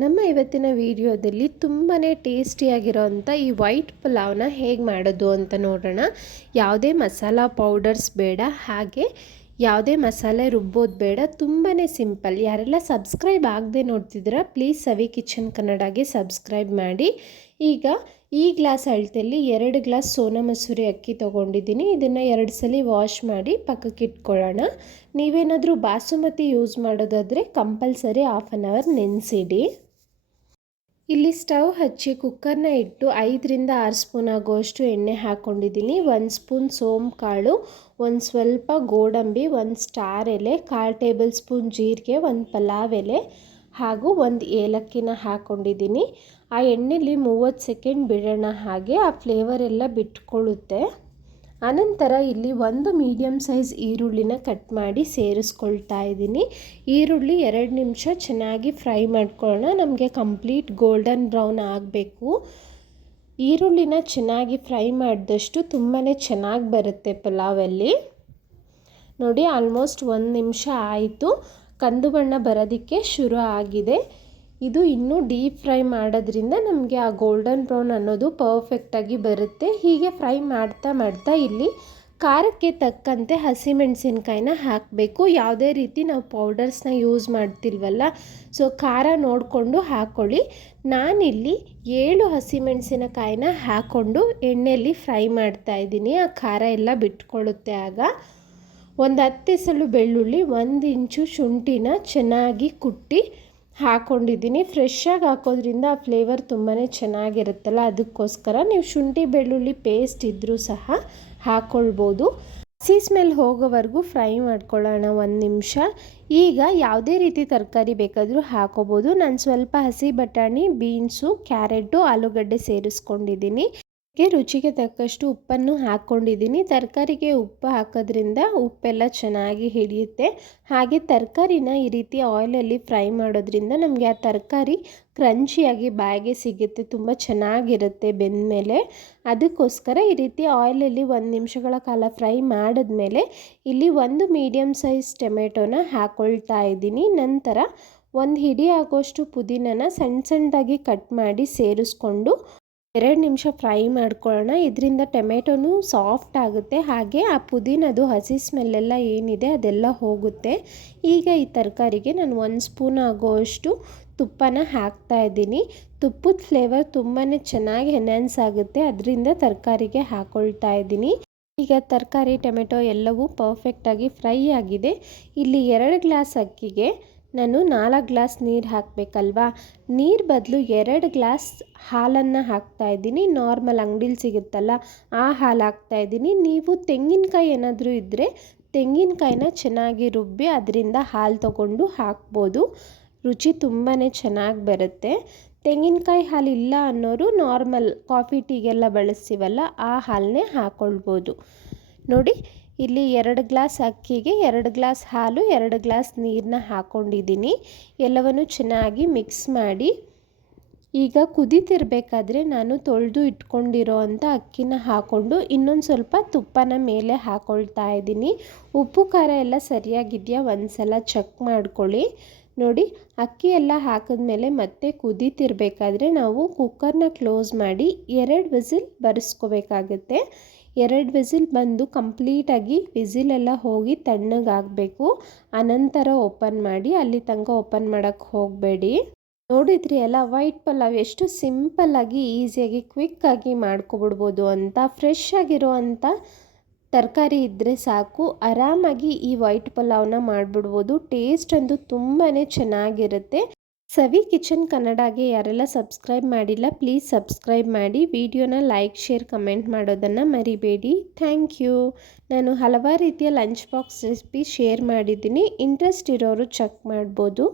ನಮ್ಮ ಇವತ್ತಿನ ವಿಡಿಯೋದಲ್ಲಿ ತುಂಬಾ ಟೇಸ್ಟಿಯಾಗಿರೋಂಥ ಈ ವೈಟ್ ಪಲಾವ್ನ ಹೇಗೆ ಮಾಡೋದು ಅಂತ ನೋಡೋಣ. ಯಾವುದೇ ಮಸಾಲ ಪೌಡರ್ಸ್ ಬೇಡ, ಹಾಗೆ ಯಾವುದೇ ಮಸಾಲೆ ರುಬ್ಬೋದು ಬೇಡ, ತುಂಬಾ ಸಿಂಪಲ್. ಯಾರೆಲ್ಲ ಸಬ್ಸ್ಕ್ರೈಬ್ ಆಗದೆ ನೋಡ್ತಿದ್ದೀರಾ ಪ್ಲೀಸ್ ಸವಿ ಕಿಚನ್ ಕನ್ನಡಗೆ ಸಬ್ಸ್ಕ್ರೈಬ್ ಮಾಡಿ. ಈಗ ಈ ಗ್ಲಾಸ್ ಅಳತೆಯಲ್ಲಿ 2 ಗ್ಲಾಸ್ ಸೋನಾ ಮಸೂರಿ ಅಕ್ಕಿ ತೊಗೊಂಡಿದ್ದೀನಿ. ಇದನ್ನು 2 ಸಲ ವಾಶ್ ಮಾಡಿ ಪಕ್ಕಕ್ಕೆ ಇಟ್ಕೊಳ್ಳೋಣ. ನೀವೇನಾದರೂ ಬಾಸುಮತಿ ಯೂಸ್ ಮಾಡೋದಾದರೆ ಕಂಪಲ್ಸರಿ ಹಾಫ್ ಆನ್ ಅವರ್ ನೆನೆಸಿಡಿ. ಇಲ್ಲಿ ಸ್ಟವ್ ಹಚ್ಚಿ ಕುಕ್ಕರ್ನ ಇಟ್ಟು 5ರಿಂದ 6 ಸ್ಪೂನ್ ಆಗುವಷ್ಟು ಎಣ್ಣೆ ಹಾಕ್ಕೊಂಡಿದ್ದೀನಿ. 1 ಸ್ಪೂನ್ ಸೋಂಪು ಕಾಳು, ಒಂದು ಸ್ವಲ್ಪ ಗೋಡಂಬಿ, 1 ಸ್ಟಾರ್ ಎಲೆ, 1/4 ಟೇಬಲ್ ಸ್ಪೂನ್ ಜೀರಿಗೆ, 1 ಪಲಾವ್ ಎಲೆ ಹಾಗೂ 1 ಏಲಕ್ಕಿನ ಹಾಕ್ಕೊಂಡಿದ್ದೀನಿ. ಆ ಎಣ್ಣೆಲಿ 30 ಸೆಕೆಂಡ್ ಬಿಡೋಣ, ಹಾಗೆ ಆ ಫ್ಲೇವರ್ ಎಲ್ಲ ಬಿಟ್ಕೊಳ್ಳುತ್ತೆ. ಆನಂತರ ಇಲ್ಲಿ 1 ಮೀಡಿಯಮ್ ಸೈಜ್ ಈರುಳ್ಳಿನ ಕಟ್ ಮಾಡಿ ಸೇರಿಸ್ಕೊಳ್ತಾ ಇದ್ದೀನಿ. ಈರುಳ್ಳಿ 2 ನಿಮಿಷ ಚೆನ್ನಾಗಿ ಫ್ರೈ ಮಾಡ್ಕೊಳ್ಳೋಣ. ನಮಗೆ ಕಂಪ್ಲೀಟ್ ಗೋಲ್ಡನ್ ಬ್ರೌನ್ ಆಗಬೇಕು. ಈರುಳ್ಳಿನ ಚೆನ್ನಾಗಿ ಫ್ರೈ ಮಾಡಿದಷ್ಟು ತುಂಬಾ ಚೆನ್ನಾಗಿ ಬರುತ್ತೆ ಪಲಾವಲ್ಲಿ. ನೋಡಿ, ಆಲ್ಮೋಸ್ಟ್ 1 ನಿಮಿಷ ಆಯಿತು. ಕಂದು ಬಣ್ಣ ಬರೋದಕ್ಕೆ ಶುರು ಆಗಿದೆ. ಇದು ಇನ್ನೂ ಡೀಪ್ ಫ್ರೈ ಮಾಡೋದ್ರಿಂದ ನಮಗೆ ಆ ಗೋಲ್ಡನ್ ಬ್ರೌನ್ ಅನ್ನೋದು ಪರ್ಫೆಕ್ಟಾಗಿ ಬರುತ್ತೆ. ಹೀಗೆ ಫ್ರೈ ಮಾಡ್ತಾ ಮಾಡ್ತಾ ಇಲ್ಲಿ ಖಾರಕ್ಕೆ ತಕ್ಕಂತೆ ಹಸಿಮೆಣಸಿನ್ಕಾಯಿನ ಹಾಕಬೇಕು. ಯಾವುದೇ ರೀತಿ ನಾವು ಪೌಡರ್ಸ್ನ ಯೂಸ್ ಮಾಡ್ತಿಲ್ವಲ್ಲ, ಸೊ ಖಾರ ನೋಡಿಕೊಂಡು ಹಾಕ್ಕೊಳ್ಳಿ. ನಾನಿಲ್ಲಿ 7 ಹಸಿಮೆಣಸಿನಕಾಯಿನ ಹಾಕ್ಕೊಂಡು ಎಣ್ಣೆಯಲ್ಲಿ ಫ್ರೈ ಮಾಡ್ತಾಯಿದ್ದೀನಿ. ಆ ಖಾರ ಎಲ್ಲ ಬಿಟ್ಕೊಳ್ಳುತ್ತೆ. ಆಗ ಒಂದು 10 ಎಸಳು ಬೆಳ್ಳುಳ್ಳಿ, 1 ಇಂಚು ಶುಂಠಿನ ಚೆನ್ನಾಗಿ ಕುಟ್ಟಿ ಹಾಕ್ಕೊಂಡಿದ್ದೀನಿ. ಫ್ರೆಶ್ಶಾಗಿ ಹಾಕೋದ್ರಿಂದ ಆ ಫ್ಲೇವರ್ ತುಂಬಾ ಚೆನ್ನಾಗಿರುತ್ತಲ್ಲ, ಅದಕ್ಕೋಸ್ಕರ ನೀವು ಶುಂಠಿ ಬೆಳ್ಳುಳ್ಳಿ ಪೇಸ್ಟ್ ಇದ್ದರೂ ಸಹ ಹಾಕ್ಕೊಳ್ಬೋದು. ಹಸಿ ಸ್ಮೆಲ್ ಹೋಗೋವರೆಗೂ ಫ್ರೈ ಮಾಡ್ಕೊಳ್ಳೋಣ 1 ನಿಮಿಷ. ಈಗ ಯಾವುದೇ ರೀತಿ ತರಕಾರಿ ಬೇಕಾದರೂ ಹಾಕೋಬೋದು. ನಾನು ಸ್ವಲ್ಪ ಹಸಿ ಬಟಾಣಿ, ಬೀನ್ಸು, ಕ್ಯಾರೆಟು, ಆಲೂಗಡ್ಡೆ ಸೇರಿಸ್ಕೊಂಡಿದ್ದೀನಿ. ರುಚಿಗೆ ತಕ್ಕಷ್ಟು ಉಪ್ಪನ್ನು ಹಾಕ್ಕೊಂಡಿದ್ದೀನಿ. ತರಕಾರಿಗೆ ಉಪ್ಪು ಹಾಕೋದ್ರಿಂದ ಉಪ್ಪೆಲ್ಲ ಚೆನ್ನಾಗಿ ಹಿಡಿಯುತ್ತೆ. ಹಾಗೆ ತರಕಾರಿನ ಈ ರೀತಿ ಆಯಿಲಲ್ಲಿ ಫ್ರೈ ಮಾಡೋದ್ರಿಂದ ನಮಗೆ ಆ ತರಕಾರಿ ಕ್ರಂಚಿಯಾಗಿ ಬಾಯಿಗೆ ಸಿಗುತ್ತೆ, ತುಂಬ ಚೆನ್ನಾಗಿರುತ್ತೆ ಬೆಂದಮೇಲೆ. ಅದಕ್ಕೋಸ್ಕರ ಈ ರೀತಿ ಆಯಿಲಲ್ಲಿ 1 ನಿಮಿಷಗಳ ಕಾಲ ಫ್ರೈ ಮಾಡಿದ್ಮೇಲೆ ಇಲ್ಲಿ 1 ಮೀಡಿಯಮ್ ಸೈಜ್ ಟೊಮೆಟೊನ ಹಾಕ್ಕೊಳ್ತಾ ಇದ್ದೀನಿ. ನಂತರ 1 ಹಿಡಿ ಆಗೋಷ್ಟು ಪುದೀನನ ಸಣ್ಣ ಸಣ್ಣದಾಗಿ ಕಟ್ ಮಾಡಿ ಸೇರಿಸ್ಕೊಂಡು 2 ನಿಮಿಷ ಫ್ರೈ ಮಾಡ್ಕೊಳ್ಳೋಣ. ಇದರಿಂದ ಟೊಮೆಟೊನೂ ಸಾಫ್ಟ್ ಆಗುತ್ತೆ, ಹಾಗೆ ಆ ಪುದೀನದು ಹಸಿ ಸ್ಮೆಲ್ಲೆಲ್ಲ ಏನಿದೆ ಅದೆಲ್ಲ ಹೋಗುತ್ತೆ. ಈಗ ಈ ತರಕಾರಿಗೆ ನಾನು 1 ಸ್ಪೂನ್ ಆಗೋಷ್ಟು ತುಪ್ಪನ ಹಾಕ್ತಾ ಇದ್ದೀನಿ. ತುಪ್ಪದ ಫ್ಲೇವರ್ ತುಂಬಾ ಚೆನ್ನಾಗಿ ಎನ್ಹ್ಯಾನ್ಸ್ ಆಗುತ್ತೆ, ಅದರಿಂದ ತರಕಾರಿಗೆ ಹಾಕ್ಕೊಳ್ತಾ ಇದ್ದೀನಿ. ಈಗ ತರಕಾರಿ, ಟೊಮೆಟೊ ಎಲ್ಲವೂ ಪರ್ಫೆಕ್ಟಾಗಿ ಫ್ರೈ ಆಗಿದೆ. ಇಲ್ಲಿ 2 ಗ್ಲಾಸ್ ಅಕ್ಕಿಗೆ ನಾನು 4 ಗ್ಲಾಸ್ ನೀರು ಹಾಕಬೇಕಲ್ವಾ. ನೀರು ಬದಲು 2 ಗ್ಲಾಸ್ ಹಾಲನ್ನು ಹಾಕ್ತಾಯಿದ್ದೀನಿ. ನಾರ್ಮಲ್ ಅಂಗಡೀಲಿ ಸಿಗುತ್ತಲ್ಲ ಆ ಹಾಲು ಹಾಕ್ತಾಯಿದ್ದೀನಿ. ನೀವು ತೆಂಗಿನಕಾಯಿ ಏನಾದರೂ ಇದ್ದರೆ ತೆಂಗಿನಕಾಯಿನ ಚೆನ್ನಾಗಿ ರುಬ್ಬಿ ಅದರಿಂದ ಹಾಲು ತೊಗೊಂಡು ಹಾಕ್ಬೋದು. ರುಚಿ ತುಂಬಾ ಚೆನ್ನಾಗಿ ಬರುತ್ತೆ. ತೆಂಗಿನಕಾಯಿ ಹಾಲು ಇಲ್ಲ ಅನ್ನೋರು ನಾರ್ಮಲ್ ಕಾಫಿ ಟೀಗೆಲ್ಲ ಬಳಸ್ತೀವಲ್ಲ ಆ ಹಾಲನ್ನೇ ಹಾಕ್ಕೊಳ್ಬೋದು. ನೋಡಿ, ಇಲ್ಲಿ 2 ಗ್ಲಾಸ್ ಅಕ್ಕಿಗೆ 2 ಗ್ಲಾಸ್ ಹಾಲು, 2 ಗ್ಲಾಸ್ ನೀರನ್ನ ಹಾಕ್ಕೊಂಡಿದ್ದೀನಿ. ಎಲ್ಲವನ್ನು ಚೆನ್ನಾಗಿ ಮಿಕ್ಸ್ ಮಾಡಿ ಈಗ ಕುದೀತಿರ್ಬೇಕಾದ್ರೆ ನಾನು ತೊಳೆದು ಇಟ್ಕೊಂಡಿರೋ ಅಂಥ ಅಕ್ಕಿನ ಹಾಕ್ಕೊಂಡು ಇನ್ನೊಂದು ಸ್ವಲ್ಪ ತುಪ್ಪನ ಮೇಲೆ ಹಾಕ್ಕೊಳ್ತಾ ಇದ್ದೀನಿ. ಉಪ್ಪು ಖಾರ ಎಲ್ಲ ಸರಿಯಾಗಿದೆಯಾ ಒಂದು ಸಲ ಚೆಕ್ ಮಾಡ್ಕೊಳ್ಳಿ. ನೋಡಿ, ಅಕ್ಕಿ ಎಲ್ಲ ಹಾಕಿದ್ಮೇಲೆ ಮತ್ತೆ ಕುದೀತಿರ್ಬೇಕಾದ್ರೆ ನಾವು ಕುಕ್ಕರ್ನ ಕ್ಲೋಸ್ ಮಾಡಿ 2 ವಿಸಿಲ್ ಬರೆಸ್ಕೋಬೇಕಾಗುತ್ತೆ. 2 ವಿಸಿಲ್ ಬಂದು ಕಂಪ್ಲೀಟಾಗಿ ವಿಸಿಲೆಲ್ಲ ಹೋಗಿ ತಣ್ಣಗಾಗಬೇಕು. ಅನಂತರ ಓಪನ್ ಮಾಡಿ, ಅಲ್ಲಿ ತನಕ ಓಪನ್ ಮಾಡೋಕ್ಕೆ ಹೋಗಬೇಡಿ. ನೋಡಿದ್ರಿ ಅಲ್ಲ, ವೈಟ್ ಪಲಾವ್ ಎಷ್ಟು ಸಿಂಪಲ್ಲಾಗಿ ಈಸಿಯಾಗಿ ಕ್ವಿಕ್ಕಾಗಿ ಮಾಡ್ಕೊಬಿಡ್ಬೋದು ಅಂತ. ಫ್ರೆಶ್ ಆಗಿರೋ ಅಂಥ ತರಕಾರಿ ಇದ್ದರೆ ಸಾಕು, ಆರಾಮಾಗಿ ಈ ವೈಟ್ ಪಲಾವ್ನ ಮಾಡಿಬಿಡ್ಬೋದು. ಟೇಸ್ಟ್ ಅಂತೂ ತುಂಬಾ ಚೆನ್ನಾಗಿರುತ್ತೆ. ಸವಿ ಕಿಚನ್ ಕನ್ನಡಗೆ ಯಾರೆಲ್ಲ ಸಬ್ಸ್ಕ್ರೈಬ್ ಮಾಡಿಲ್ಲ ಪ್ಲೀಸ್ ಸಬ್ಸ್ಕ್ರೈಬ್ ಮಾಡಿ. ವಿಡಿಯೋನ ಲೈಕ್, ಶೇರ್, ಕಮೆಂಟ್ ಮಾಡೋದನ್ನು ಮರಿಬೇಡಿ. Thank you. ನಾನು ಹಲವಾರು ರೀತಿಯ ಲಂಚ್ ಬಾಕ್ಸ್ ರೆಸಿಪಿ ಶೇರ್ ಮಾಡಿದ್ದೀನಿ. ಇಂಟ್ರೆಸ್ಟ್ ಇರೋರು ಚೆಕ್ ಮಾಡ್ಬೋದು.